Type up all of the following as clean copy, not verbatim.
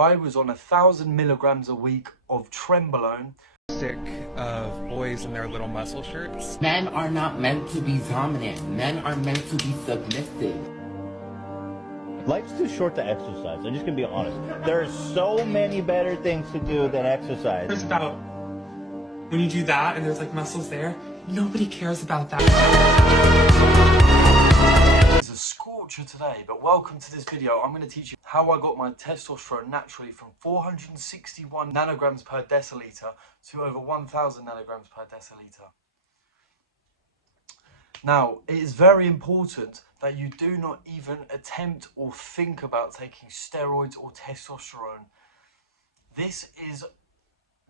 I was on 1,000 milligrams a week of Trenbolone. Sick of boys in their little muscle shirts. Men are not meant to be dominant. Men are meant to be submissive. Life's too short to exercise. I'm just gonna be honest. There are so many better things to do than exercise. It's about when you do that and there's like muscles there, nobody cares about that. It's a scorcher today, but welcome to this video. I'm going to teach you how I got my testosterone naturally from 461 nanograms per deciliter to over 1,000 nanograms per deciliter. Now, it is very important that you do not even attempt or think about taking steroids or testosterone. This is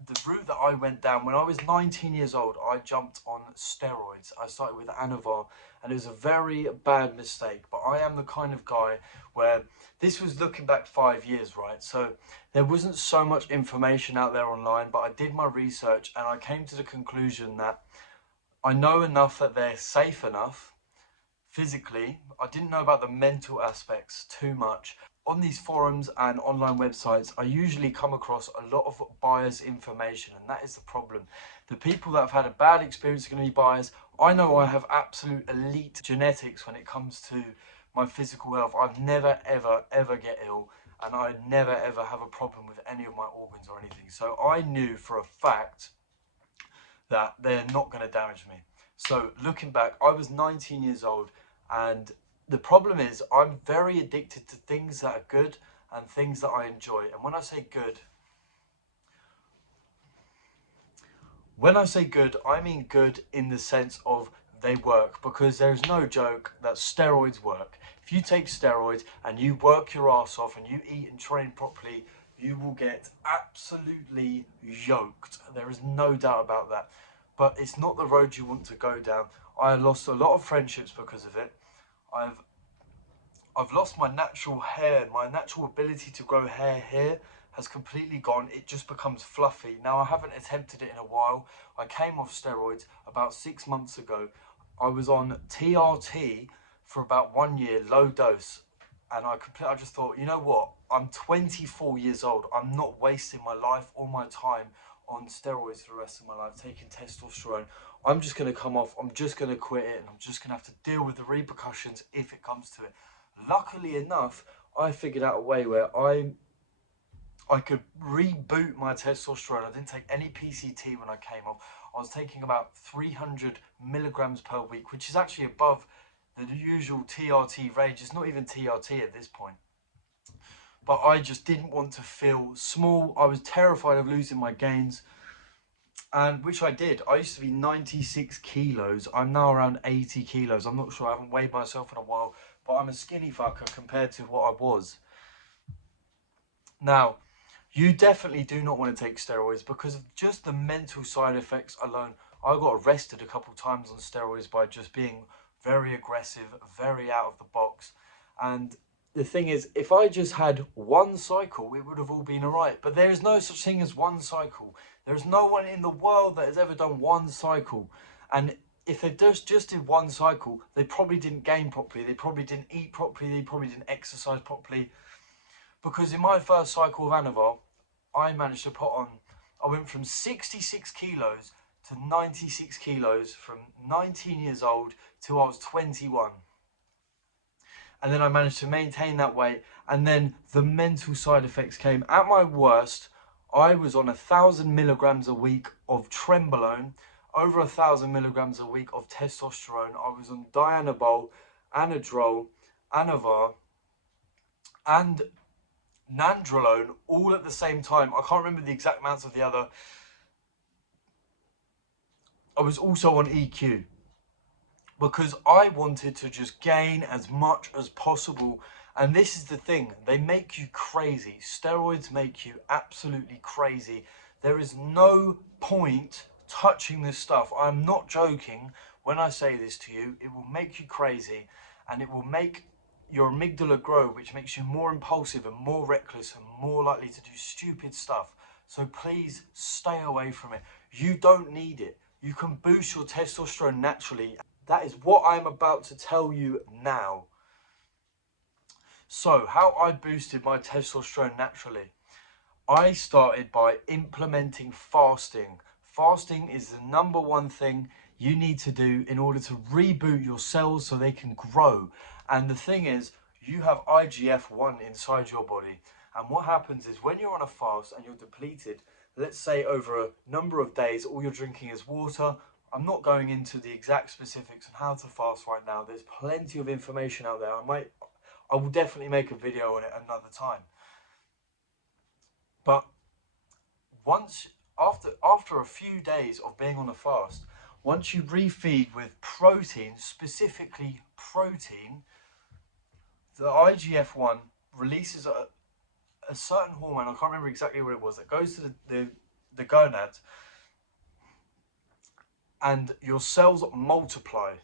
the route that I went down. When I was 19 years old, I jumped on steroids. I started with Anavar, and it was a very bad mistake. But I am the kind of guy where, this was looking back 5 years, right? So there wasn't so much information out there online, but I did my research and I came to the conclusion that I know enough that they're safe enough physically. I didn't know about the mental aspects too much. On these forums and online websites, I usually come across a lot of biased information, and that is the problem. The people that have had a bad experience are going to be biased. I know I have absolute elite genetics when it comes to my physical health. I've never, ever get ill, and I never, ever have a problem with any of my organs or anything. So I knew for a fact that they're not going to damage me. So looking back, I was 19 years old, and the problem is I'm very addicted to things that are good and things that I enjoy. And when I say good, I mean good in the sense of they work, because there's no joke that steroids work. If you take steroids and you work your ass off and you eat and train properly, you will get absolutely yoked. There is no doubt about that. But it's not the road you want to go down. I lost a lot of friendships because of it. I've lost my natural hair. My natural ability to grow hair here has completely gone. It just becomes fluffy. Now, I haven't attempted it in a while. I came off steroids about 6 months ago. I was on TRT for about 1 year, low dose. And I just thought, you know what? I'm 24 years old. I'm not wasting my life or my time on steroids for the rest of my life, taking testosterone. I'm just going to come off. I'm just going to quit it. And I'm just going to have to deal with the repercussions if it comes to it. Luckily enough, I figured out a way where I could reboot my testosterone. I didn't take any PCT when I came off. I was taking about 300 milligrams per week, which is actually above the usual TRT range. It's not even TRT at this point. But I just didn't want to feel small. I was terrified of losing my gains, and which I did. I used to be 96 kilos. I'm now around 80 kilos. I'm not sure. I haven't weighed myself in a while, but I'm a skinny fucker compared to what I was. Now, you definitely do not want to take steroids because of just the mental side effects alone. I got arrested a couple times on steroids by just being very aggressive, very out of the box. And the thing is, if I just had one cycle, it would have all been all right. But there is no such thing as one cycle. There is no one in the world that has ever done one cycle. And if they just did one cycle, they probably didn't gain properly. They probably didn't eat properly. They probably didn't exercise properly. Because in my first cycle of Anavar, I managed to put on, I went from 66 kilos to 96 kilos from 19 years old till I was 21. And then I managed to maintain that weight, and then the mental side effects came. At my worst, I was on 1,000 milligrams a week of Trenbolone, over 1,000 milligrams a week of testosterone. I was on Dianabol, Anadrol, Anavar, and Nandrolone all at the same time. I can't remember the exact amounts of the other. I was also on EQ, because I wanted to just gain as much as possible. And this is the thing, they make you crazy. Steroids make you absolutely crazy. There is no point touching this stuff. I'm not joking when I say this to you. It will make you crazy, and it will make your amygdala grow, which makes you more impulsive and more reckless and more likely to do stupid stuff. So please stay away from it. You don't need it. You can boost your testosterone naturally. That is what I'm about to tell you now. So, how I boosted my testosterone naturally. I started by implementing fasting. Fasting is the #1 thing you need to do in order to reboot your cells so they can grow. And the thing is, you have IGF-1 inside your body. And what happens is when you're on a fast and you're depleted, let's say over a number of days, all you're drinking is water. I'm not going into the exact specifics on how to fast right now. There's plenty of information out there. I will definitely make a video on it another time. But after a few days of being on a fast, once you refeed with protein, specifically protein, the IGF-1 releases a certain hormone, I can't remember exactly what it was, that goes to the gonads, and your cells multiply,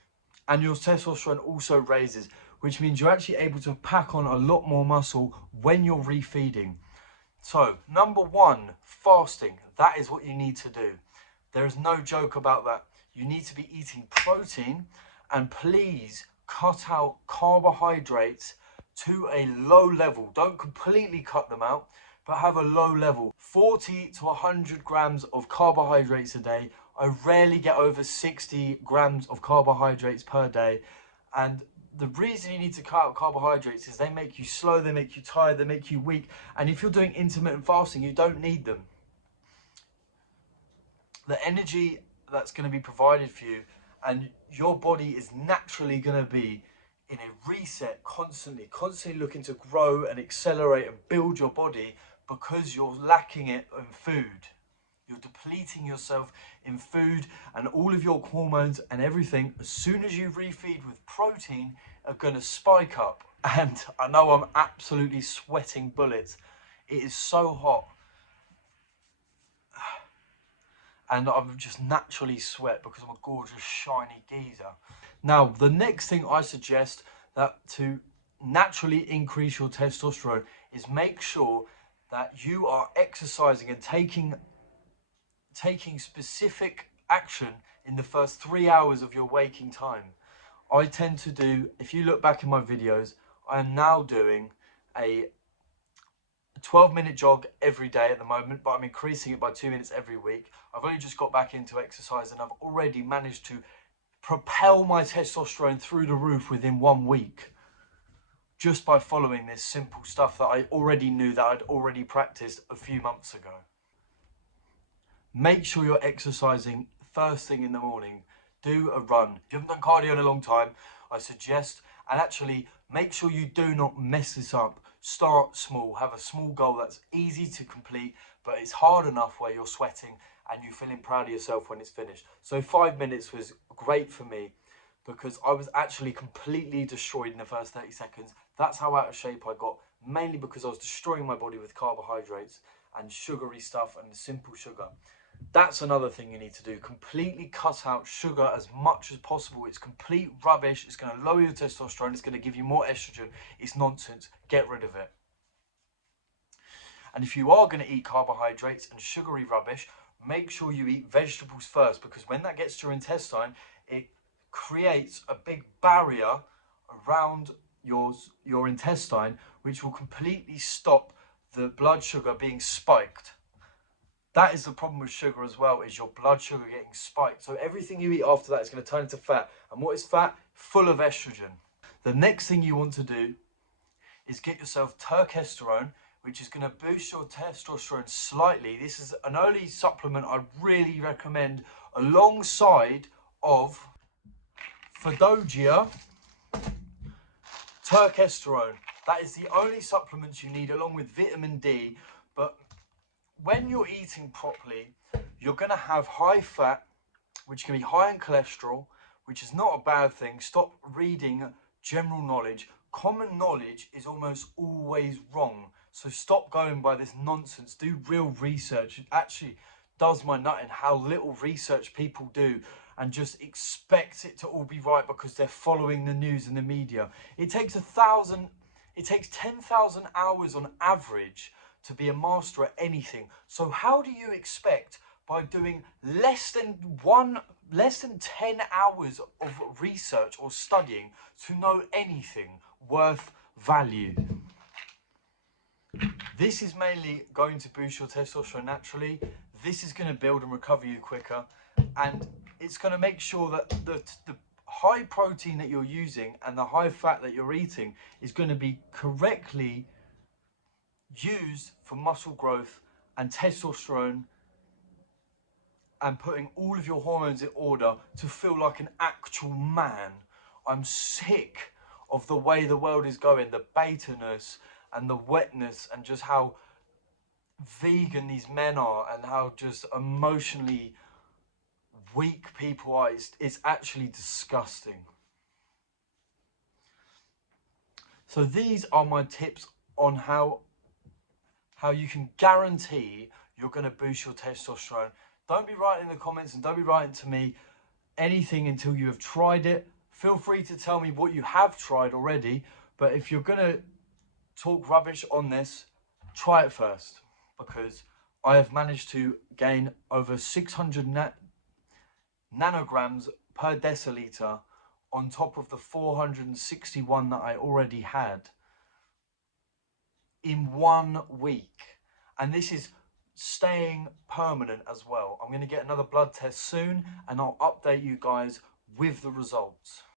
and your testosterone also raises, which means you're actually able to pack on a lot more muscle when you're refeeding. So, #1, fasting. That is what you need to do. There is no joke about that. You need to be eating protein, and please cut out carbohydrates to a low level. Don't completely cut them out, but have a low level. 40 to 100 grams of carbohydrates a day. I rarely get over 60 grams of carbohydrates per day. And the reason you need to cut out carbohydrates is they make you slow, they make you tired, they make you weak. And if you're doing intermittent fasting, you don't need them. The energy that's going to be provided for you, and your body is naturally going to be in a reset, constantly looking to grow and accelerate and build your body, because you're lacking it in food. You're depleting yourself in food, and all of your hormones and everything, as soon as you refeed with protein, are going to spike up. And I know I'm absolutely sweating bullets. It is so hot. And I'm just naturally sweat because I'm a gorgeous, shiny geezer. Now, the next thing I suggest that to naturally increase your testosterone is make sure that you are exercising and taking specific action in the first 3 hours of your waking time. I tend to do, if you look back in my videos, I am now doing a 12-minute jog every day at the moment, but I'm increasing it by 2 minutes every week. I've only just got back into exercise, and I've already managed to propel my testosterone through the roof within 1 week, just by following this simple stuff that I already knew, that I'd already practiced a few months ago. Make sure you're exercising first thing in the morning. Do a run. If you haven't done cardio in a long time, I suggest, and actually make sure you do not mess this up. Start small. Have a small goal that's easy to complete, but it's hard enough where you're sweating and you're feeling proud of yourself when it's finished. So 5 minutes was great for me, because I was actually completely destroyed in the first 30 seconds. That's how out of shape I got, mainly because I was destroying my body with carbohydrates and sugary stuff and simple sugar. That's another thing you need to do. Completely cut out sugar as much as possible. It's complete rubbish. It's going to lower your testosterone. It's going to give you more estrogen. It's nonsense. Get rid of it. And if you are going to eat carbohydrates and sugary rubbish, make sure you eat vegetables first, because when that gets to your intestine, it creates a big barrier around your intestine, which will completely stop the blood sugar being spiked. That is the problem with sugar as well, is your blood sugar getting spiked. So everything you eat after that is going to turn into fat. And what is fat? Full of estrogen. The next thing you want to do is get yourself testosterone, which is going to boost your testosterone slightly. This is an early supplement I'd really recommend alongside of Phagogia testosterone. That is the only supplements you need, along with vitamin D. But when you're eating properly, you're going to have high fat, which can be high in cholesterol, which is not a bad thing. Stop reading general knowledge. Common knowledge is almost always wrong. So stop going by this nonsense. Do real research. It actually does my nut in how little research people do, and just expect it to all be right because they're following the news and the media. It takes 10,000 hours on average to be a master at anything. So how do you expect, by doing less than 10 hours of research or studying, to know anything worth value? This is mainly going to boost your testosterone naturally. This is going to build and recover you quicker, and it's going to make sure that the high protein that you're using and the high fat that you're eating is going to be correctly used for muscle growth and testosterone, and putting all of your hormones in order to feel like an actual man. I'm sick of the way the world is going, the beta-ness and the wetness, and just how vegan these men are and how just emotionally weak people are. It's actually disgusting. So these are my tips on how you can guarantee you're going to boost your testosterone. Don't be writing in the comments and don't be writing to me anything until you have tried it. Feel free to tell me what you have tried already, but if you're going to talk rubbish on this, try it first, because I have managed to gain over 600 nanograms per deciliter on top of the 461 that I already had in 1 week. And this is staying permanent as well. I'm going to get another blood test soon and I'll update you guys with the results.